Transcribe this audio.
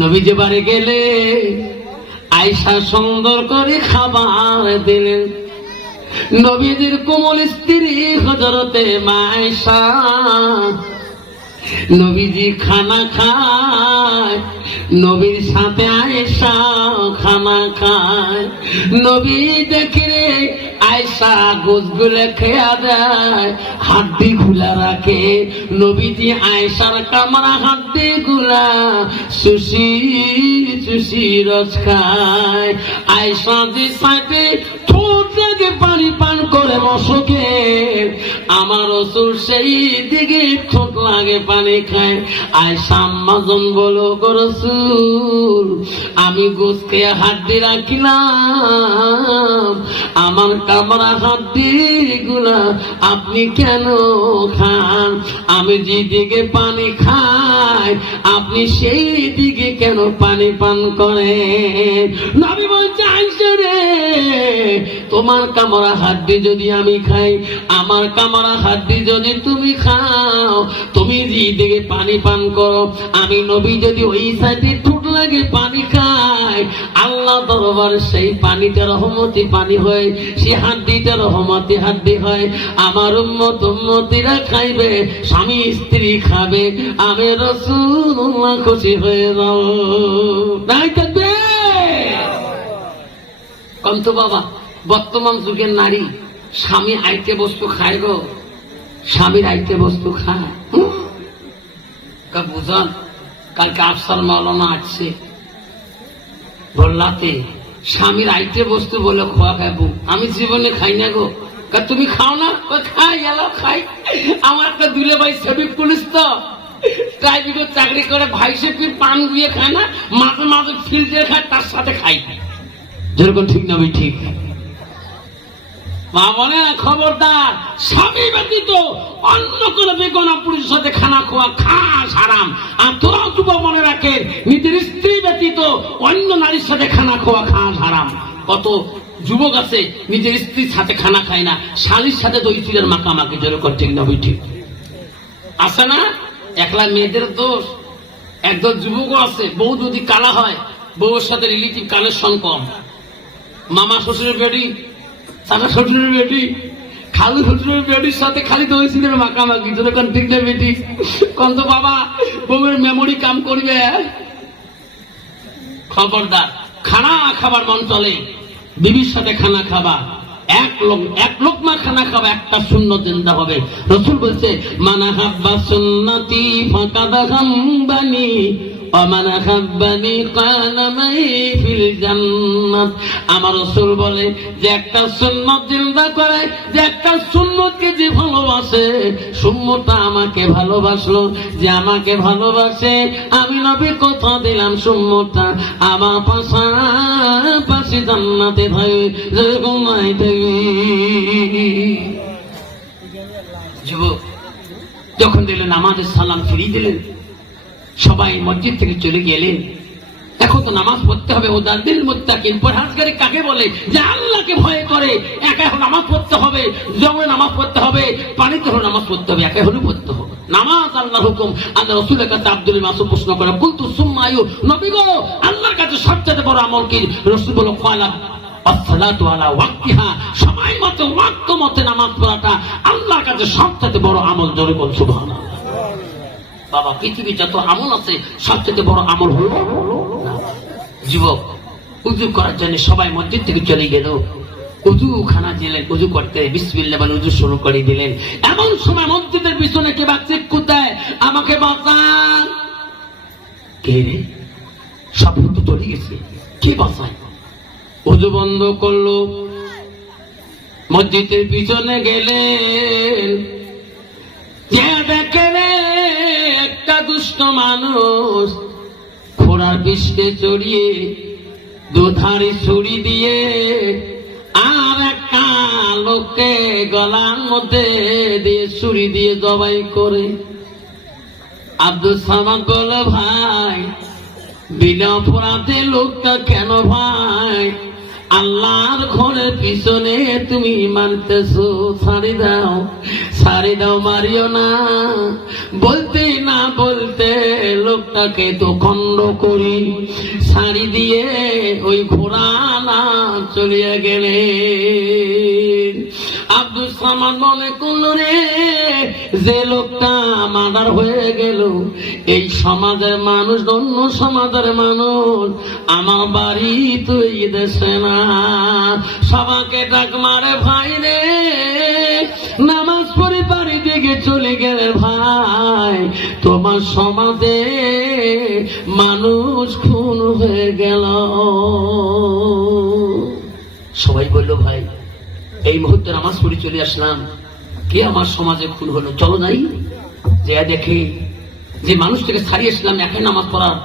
নবীজি বাড়ি গেলে আয়েশা সুন্দর করে খাবার দিলেন। নবীজির কোমল স্ত্রী হযরতে মা আয়েশা, নবীজি খানা খায়, নবীর সাথে আয়েশা খানা খায়। নবী দেখে আয়েশা গোশগুলো খেয়া দেয়, হাড্ডি গুলা রাখে। নবীজি আয়েশার কামরা হাড্ডি গুলা সুশি সুশি রস খায়। আয়েশা যে সাথে ঠোঁট লাগে পানি পান করে মশকে, আমার রাসূল সেই দিকে ঠোঁট লাগে পানি খায়। আয়েশা আম্মাজন বলো গো রাসূল, আমি গোশত খেয়ে হাড্ডি রাখিলাম, আমার কামরা হাড্ডি গুলা আপনি কেন খান? আমি যেদিকে পানি খাই আপনি সেই দিকে কেন পানি পান করেন? নবী বলছে আয়েশা রে, তোমার কামরা হাড্ডি যদি আমি খাই, আমার কামরা হাড্ডি যদি তুমি খাও, তুমি যেদিকে পানি পান করো, আমি নবী যদি ওই সাইডে ঠোঁট লাগে পানি খাই, আল্লাহ দরবার সেই পানিটা রহমতি পানি হয়, সে হাড্ডিটা রহমতি হাড্ডি হয়। আমার উম্মত উম্মতিরা খাইবে, স্বামী স্ত্রী খাবে, আমি রাসূলুল্লাহ খুশি হয়ে যাও। তাই থাকবে কন্ত বাবা। বর্তমান যুগের নারী স্বামী আইতে বস্তু খায় গো, স্বামীর আইতে বস্তু খায়। বুঝান, কালকে আফসার মাওলানা আসছে, বললাতে স্বামীর আইতে বস্তু বলে খোয়া খাবো, আমি জীবনে খাই না গো। তুমি খাও না? খাই, এলাও খাই। আমার একটা দুলে ভাই সেবিক পুলিশ তো ট্রাইফিকে চাকরি করে, ভাই সেপির পান দিয়ে খায় না, মাঝে মাঝে ফিল্ডে খায়, তার সাথে খাই। যেরকম ঠিক না আমি ঠিক মা বলে খবরদার, স্বামী ব্যতীত অন্য কোন বেগনা পুরুষের সাথে খানা খাওয়া খাস হারাম। আর তোরাও যুবক মনে রাখেন, নিজের স্ত্রী ব্যতীত অন্য নারীর সাথে খানা খাওয়া খাস হারাম। কত যুবক আছে নিজের স্ত্রীর সাথে খানা খায় না, শালীর সাথে দই চিলের মাখামাখি। যেরকম ঠিক না ঠিক আছে না? একলা মেয়েদের দোষ, একদল যুবকও আছে, বউ যদি কালা হয়, বউয়ের সাথে রিলেটিভ কানেকশন কম। মামা শ্বশুরের বেডি, চাচা শ্বশুরের বেডি, খালু শ্বশুরের বেডির সাথে খালি দই চিলের মাখামাখি। যেরকম ঠিক না বেটি কন্ত বাবা, বউয়ের মেমোরি কাম করবে। খবরদার, খানা খাবার মন চলে, বিবির সাথে খানা খাবা, এক লোকমা খানা খাবা, একটা সুন্নত জিন্দা হবে। রাসূল বলছে মানা হাব্বা সুন্নতি ফাকাদ হাম্বানি ওয়া মানা হাব্বানি কানা মাই ফিল জান্নাত। আমার রাসূল বলে যে একটা সুন্নত জিন্দা করে, যে একটা সুন্নতকে যে ভালোবাসে, সুন্নতটা আমাকে ভালোবাসলো, যে আমাকে ভালোবাসে, আমি নবী কথা দিলাম সুন্নতটা আমার পাশাপাশি জান্নাতে থাকে। ঘুমাই থাকবে। যুবক যখন দিলেন আমাদের সালাম ফিরিয়ে দিলেন, সবাই মসজিদ থেকে চলে গেলেন। এখন তো নামাজ পড়তে হবে। ও দাদিল মুত্তাকিন, পরহেজগারি কাকে বলে? যে আল্লাহকে ভয় করে। একা হলে নামাজ পড়তে হবে, জঙ্গলে নামাজ পড়তে হবে, পানিতে হলে নামাজ পড়তে হবে, একা হলে পড়তে হবে নামাজ। আল্লাহর হুকুম। আল্লাহ রাসূলের কাছে আব্দুল মাসুদ প্রশ্ন করে, কুনতু সুম্মা আয়ু, নবী গো আল্লাহর কাছে সবচেয়ে বড় আমল কি? রাসূল বলল ক্বালা আসসালাতু আলা ওয়াক্তিহা, সময় মতো ওয়াক্ত মতে নামাজ পড়াটা আল্লাহর কাছে সবচেয়ে বড় আমল। জোরে বল সুবহানাল্লাহ। বাবা, পৃথিবী যত আমল আছে সবচেয়ে বড় আমল হলো যুবক উযু করার জন্য সবাই মসজিদ থেকে চলে গেল। উযু খানা দিলেন, উযু করতে বিসমিল্লাহ বলে উযু শুরু করে দিলেন। এমন সময় মসজিদের পিছনে কে বাচ্চা কোথায়, আমাকে বাঁচান। কে রে? সব তো চলে গেছে, কে বাঁচায়? উযু বন্ধ করলো, মসজিদের পিছনে গেলেন, যে দেখেন একটা দুষ্ট মানুষ ঘোড়ার পিঠে চড়িয়ে দুধারে ছুরি দিয়ে আর একটা লোককে গলার মধ্যে দিয়ে ছুরি দিয়ে জবাই করে। আব্দুল সামাদ বলল, ভাই বিনা অপরাধে লোকটা কেন ভাই আল্লাহর ঘরের পিছনে তুমি মানতেছো, ছাড়ি দাও মারিও না। বলতে না বলতে লোকটাকে তো খণ্ড করি ছাড়ি দিয়ে ওই ঘোড়া না চলিয়া গেলে। আব্দুল সামাদ মনে করলো রে, যে লোকটা মার্ডার হয়ে গেল এই সমাজের মানুষ, অন্য সমাজের মানুষ আমার বাড়ি তো এই দেশে না। সবাইকে ডাক মারে, ভাই রে নামাজ পড়ে বাড়ি দিকে চলে গেলে ভাই, তোমার সমাজে মানুষ খুন হয়ে গেল। সবাই বলল ভাই এই মুহূর্তে নামাজ পড়ে চলে আসলাম, কে আমার সমাজে খুন হলো, চলো নাই যে দেখে যে মানুষটাকে ছাড়িয়ে আসলাম একাই নামাজ পড়ার